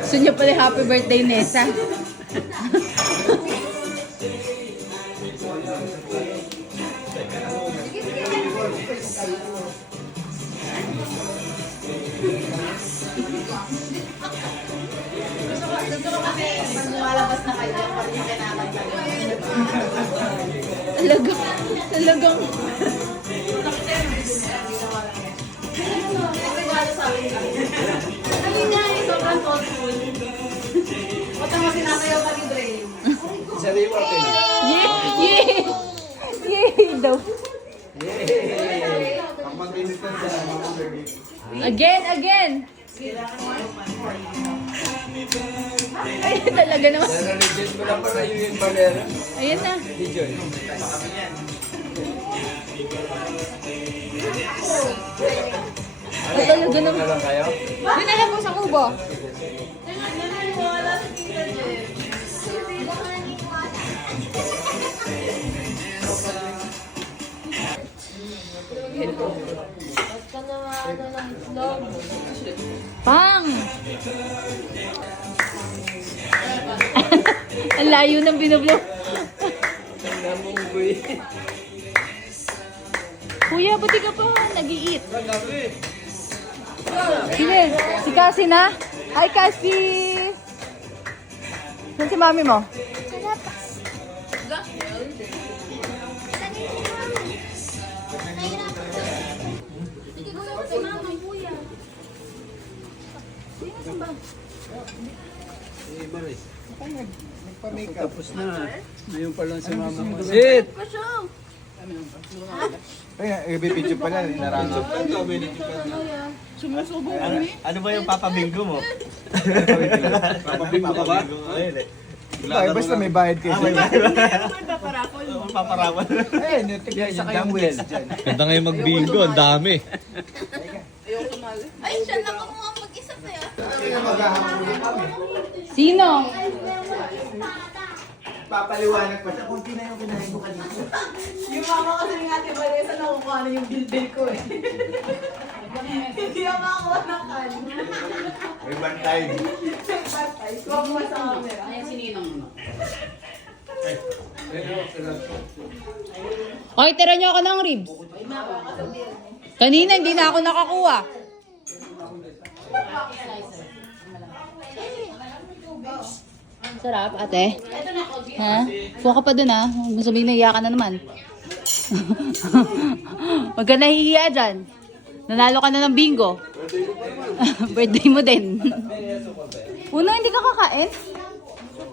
Gusto niyo pala happy birthday, Nessa. Gusto ko kasi pag lumalabas na kayo, pa rin yung kinakanta. Talagang. Ayun nga eh, sobrang thoughtful. Ba't naman sinasayaw pa ni Dre? Sariwa ka. Yay! Yay daw. Ang mag-inis ka sa mga birthday. Again! Ay, talaga naman. Nare-reject mo lang para yung banera. Ayan na. Di Joy. Ay, talaga Na naman. lang kayo? Dinala mo sa kubo. Wala si Tita Jen. Pang! Ang layo ng binublo. Ang namunggoy. Kuya, buti ka pa. Nag-i-eat. Ang gabi. Sige, si Cassie na. Hi, Cassie! Saan si mami mo? Eh, Maris. Tapos na. Ngayon pa lang si mama mo. Sit! Ay, ibibidyo pala, narangan. Sumusubo Ano ba yung papabingo mo? Papabingo ka ba? Ay, basta may bayad kayo sa'yo. Paparawal. Eh, natigyan yung dumbbell dyan. Ganda ngayon magbingo, ang dami. Ay, siya na kumuha mag-isa sa'yo. Sino? Papaliwanag pa siya. Kunti na yung kinahin mo kanina. Yung mama kasi ni Ate Vanessa nakukuha na yung bill ko eh. Hindi na makakuha ng kan. May bantay. Swap mo sa camera. Okay, tira niyo ako ng ribs. Kanina, hindi na ako nakakuha. Sarap, ate. Ha? Kuha ka pa dun, ha? Kung sabihin na iyakan na naman. Huwag ka nahihiya dyan. Nanalo ka na ng bingo. Birthday mo din. Uno, hindi ka kakain?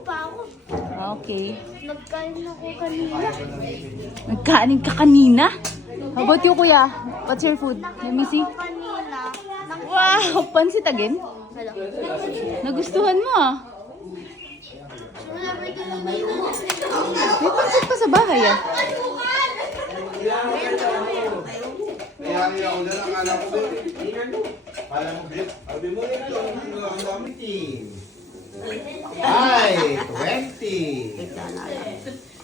Pa ako. Okay. Nagkain ako kanina. Nagkaanin ka kanina? How about you, kuya? What's your food? Let me see. Kanina. Wow! Pansit again? Hello. Nagustuhan mo, ah. Sinabi ko kanina. May pansit pa sa bahay, ah. Kaya ako na lang, akala ko doon. Kala mo, Brit. Sabi mo, ang dami team. Ay, 20.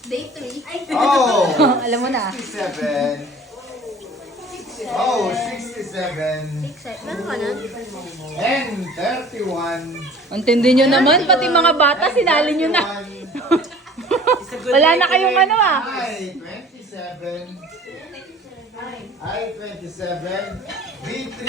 Day 3. Oh, Alam mo na. 67. Oh, 67. Excitement ka na? And 31. Antindi nyo naman, pati mga bata, sinali nyo na. Wala na kayong ano, ah. Ay, 27. Ay, 27. B3.